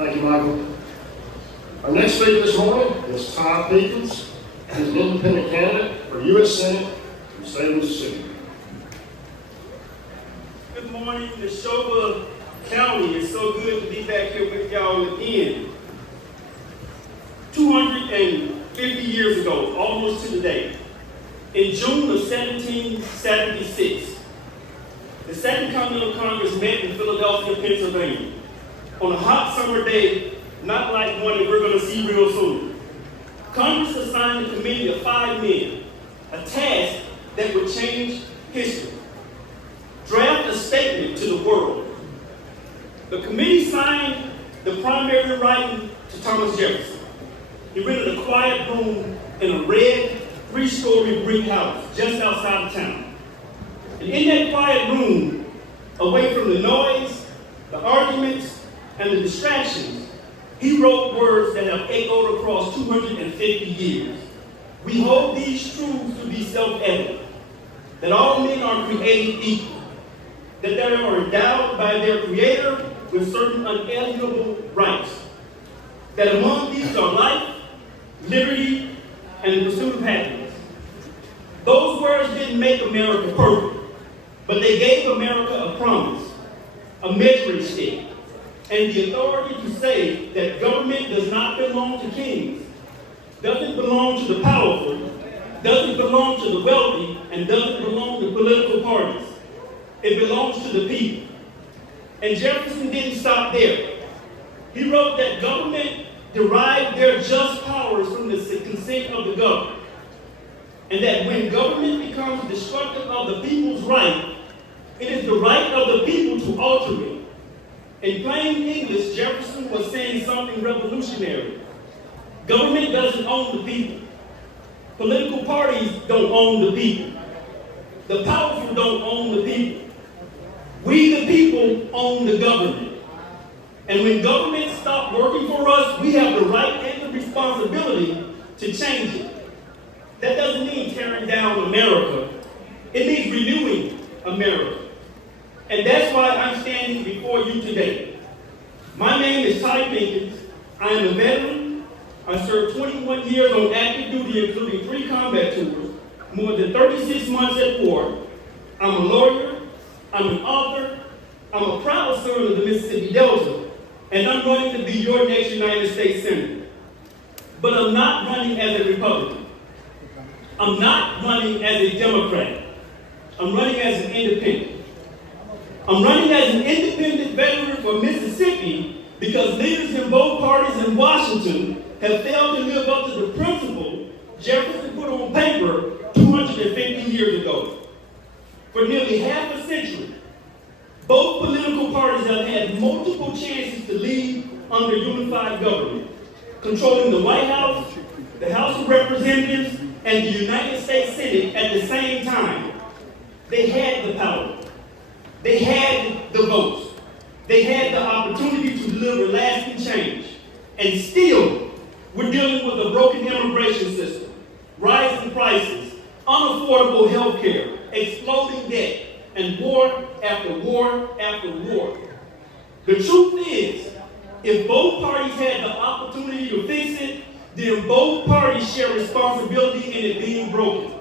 Thank you, Michael. Our next speaker this morning is Todd Pickens. He's an independent candidate for U.S. Senate from the state of Mississippi. Good morning, Neshoba County. It's so good to be back here with y'all again. 250 years ago, almost to the day, in June of 1776, the Second Continental Congress met in Philadelphia, Pennsylvania, on a hot summer day, not like one that we're going to see real soon. Congress assigned a committee of 5 men, a task that would change history. Draft a statement to the world. The committee signed the primary writing to Thomas Jefferson. He rented a quiet room in a red 3-story brick house just outside of town. And in that quiet room, away from the noise, the arguments, and the distractions, he wrote words that have echoed across 250 years. We hold these truths to be self-evident, that all men are created equal, that they are endowed by their Creator with certain unalienable rights, that among these are life, liberty, and the pursuit of happiness. Those words didn't make America perfect, but they gave America a promise, a measuring stick, and the authority to say that government does not belong to kings, doesn't belong to the powerful, doesn't belong to the wealthy, and doesn't belong to political parties. It belongs to the people. And Jefferson didn't stop there. He wrote that government derived their just powers from the consent of the governed, and that when government becomes destructive of the people's right, it is the right of the people to alter it. In plain English, Jefferson was saying something revolutionary. Government doesn't own the people. Political parties don't own the people. The powerful don't own the people. We, the people, own the government. And when government stops working for us, we have the right and the responsibility to change it. That doesn't mean tearing down America. It means renewing America. And that's why I'm standing before you today. My name is Todd Pickens. I am a veteran. I served 21 years on active duty, including 3 combat tours, more than 36 months at war. I'm a lawyer. I'm an author. I'm a proud son of the Mississippi Delta. And I'm running to be your next United States Senator. But I'm not running as a Republican. I'm not running as a Democrat. I'm running as an independent. I'm running as an independent veteran for Mississippi because leaders in both parties in Washington have failed to live up to the principle Jefferson put on paper 250 years ago. For nearly half a century, both political parties have had multiple chances to lead under unified government, controlling the White House, the House of Representatives, and the United States Senate at the same time. They had the power. They had the votes. They had the opportunity to deliver lasting change. And still, we're dealing with a broken immigration system, rising prices, unaffordable health care, exploding debt, and war after war after war. The truth is, if both parties had the opportunity to fix it, then both parties share responsibility in it being broken.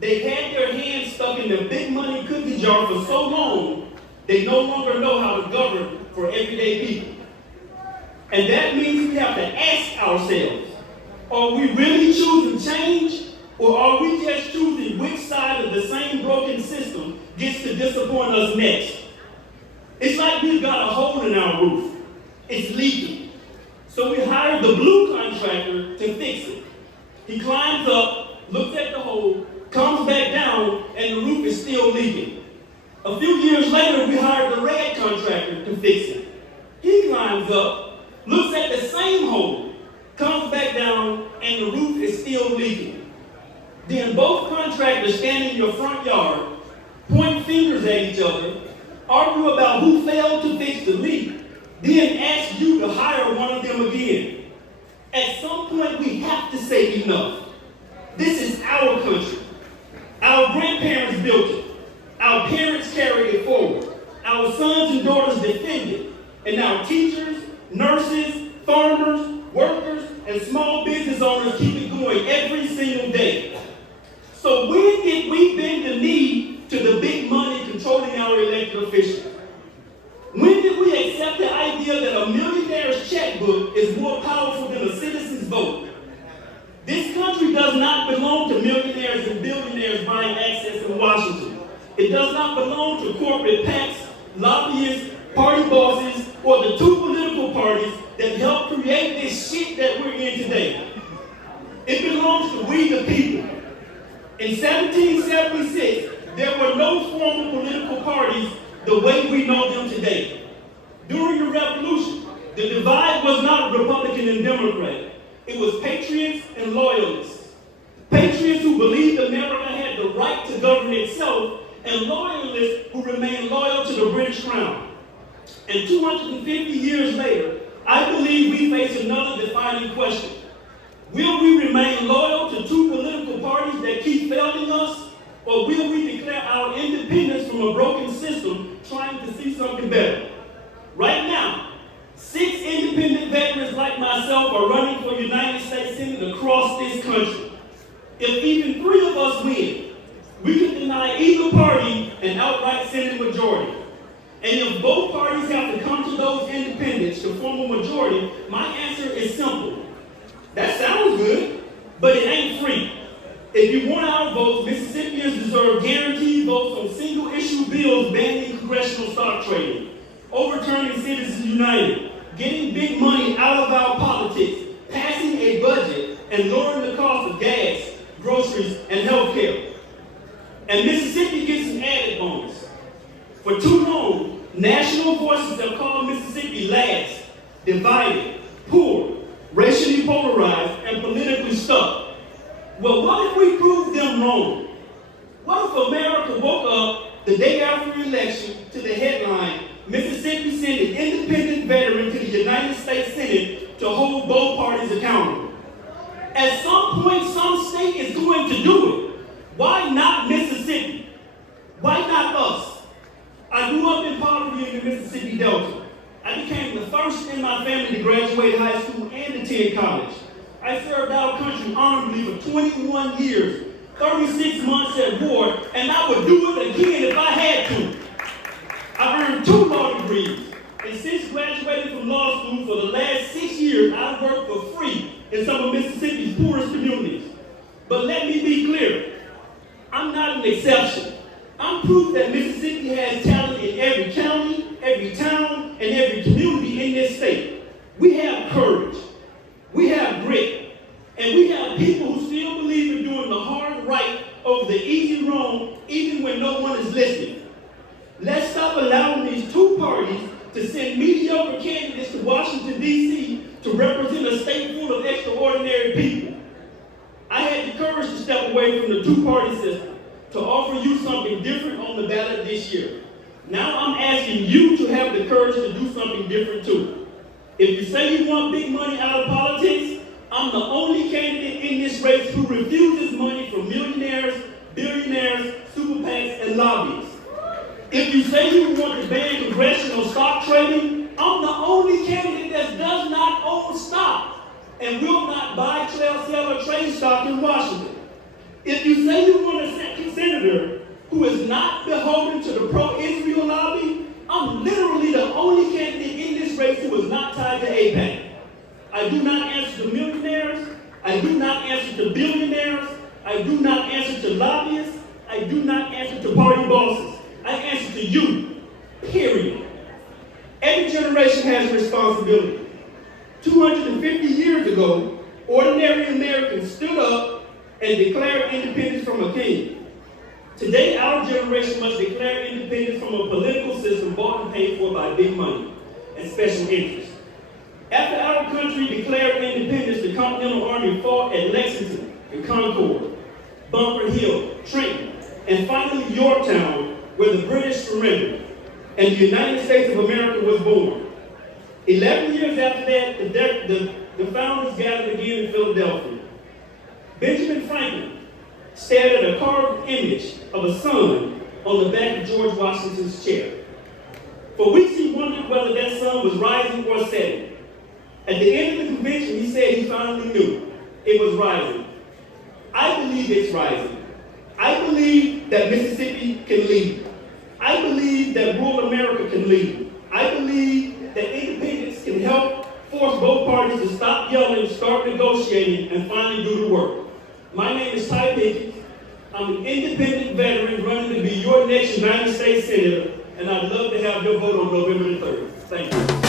They've had their hands stuck in the big money cookie jar for so long, they no longer know how to govern for everyday people. And that means we have to ask ourselves, are we really choosing change, or are we just choosing which side of the same broken system gets to disappoint us next? It's like we've got a hole in our roof. It's leaking. So we hired the blue contractor to fix it. He climbs up, looks at the hole, comes back down, and the roof is still leaking. A few years later, we hired the red contractor to fix it. He climbs up, looks at the same hole, comes back down, and the roof is still leaking. Then both contractors stand in your front yard, point fingers at each other, argue about who failed to fix the leak, then ask you to hire one of them again. At some point, we have to say enough. This is our country. Our grandparents built it. Our parents carried it forward. Our sons and daughters defend it. And our teachers, nurses, farmers, workers, and small business owners keep it going every single day. So when did we bend the knee to the big money controlling our elected officials? When did we accept the idea that a millionaire's checkbook is more powerful than a citizen's vote? This country does not belong to millionaires and billionaires buying access in Washington. It does not belong to corporate PACs, lobbyists, party bosses, or the two political parties that helped create this shit that we're in today. It belongs to we the people. In 1776, there were no formal political parties the way we know them today. During the Revolution, the divide was not Republican and Democrat. It was patriots and loyalists. Patriots who believed America had the right to govern itself, and loyalists who remained loyal to the British Crown. And 250 years later, I believe we face another defining question. Will we remain loyal to two political parties that keep failing us, or will we declare our independence from a broken system trying to see something better? Right now, 6 independent veterans like myself are running for United States Senate across this country. If even 3 of us win, we can deny either party an outright Senate majority. And if both parties have to come to those independents to form a majority, my answer is simple. That sounds good, but it ain't free. If you want our votes, Mississippians deserve guaranteed votes on single-issue bills banning congressional stock trading, overturning Citizens United, getting big money out of our politics, passing a budget, and lowering the cost of gas, groceries, and health care. And Mississippi gets an added bonus. For too long, national voices have called Mississippi last, divided, poor, racially polarized, and politically stuck. Well, what if we prove them wrong? What if America woke up the day after the election to the headline, Mississippi sent an independent veteran to the United States Senate to hold both parties accountable? At some point, some state is going to do it. Why not Mississippi? Why not us? I grew up in poverty in the Mississippi Delta. I became the first in my family to graduate high school and attend college. I served our country honorably for 21 years, 36 months at war, and I would do it again if I had to. I've earned 2 law degrees, and since graduating from law school for the last 6 years, I've worked for free in some of Mississippi's poorest communities. But let me be clear, I'm not an exception. I'm proof that Mississippi has talent in every county, every town, and every community in this state. We have courage, we have grit, and we have people who still believe in doing the hard right over the easy wrong, even when no one is listening. Let's stop allowing these 2 parties to send mediocre candidates to Washington, D.C. to represent a state full of extraordinary people. I had the courage to step away from the 2-party system to offer you something different on the ballot this year. Now I'm asking you to have the courage to do something different too. If you say you want big money out of politics, I'm the only candidate in this race who refuses money from millionaires, billionaires, super PACs, and lobbyists. If you say you want to ban congressional stock trading, I'm the only candidate that does not own stock and will not buy, sell, or trade stock in Washington. If you say you want a senator who is not beholden to the pro-Israel lobby, I'm literally the only candidate in this race who is not tied to AIPAC. I do not answer to millionaires. I do not answer to billionaires. I do not answer to lobbyists. I do not answer to party bosses. I answer to you, period. Every generation has a responsibility. 250 years ago, ordinary Americans stood up and declared independence from a king. Today, our generation must declare independence from a political system bought and paid for by big money and special interests. After our country declared independence, the Continental Army fought at Lexington and Concord, Bunker Hill, Trenton, and finally Yorktown, where the British surrendered, and the United States of America was born. 11 years after that, the founders gathered again in Philadelphia. Benjamin Franklin stared at a carved image of a sun on the back of George Washington's chair. For weeks he wondered whether that sun was rising or setting. At the end of the convention, he said he finally knew it was rising. I believe it's rising. I believe that Mississippi can lead. I believe that rural America can lead. I believe that independents can help force both parties to stop yelling, start negotiating, and finally do the work. My name is Ty Pickett. I'm an independent veteran running to be your next United States Senator, and I'd love to have your vote on November the 3rd. Thank you.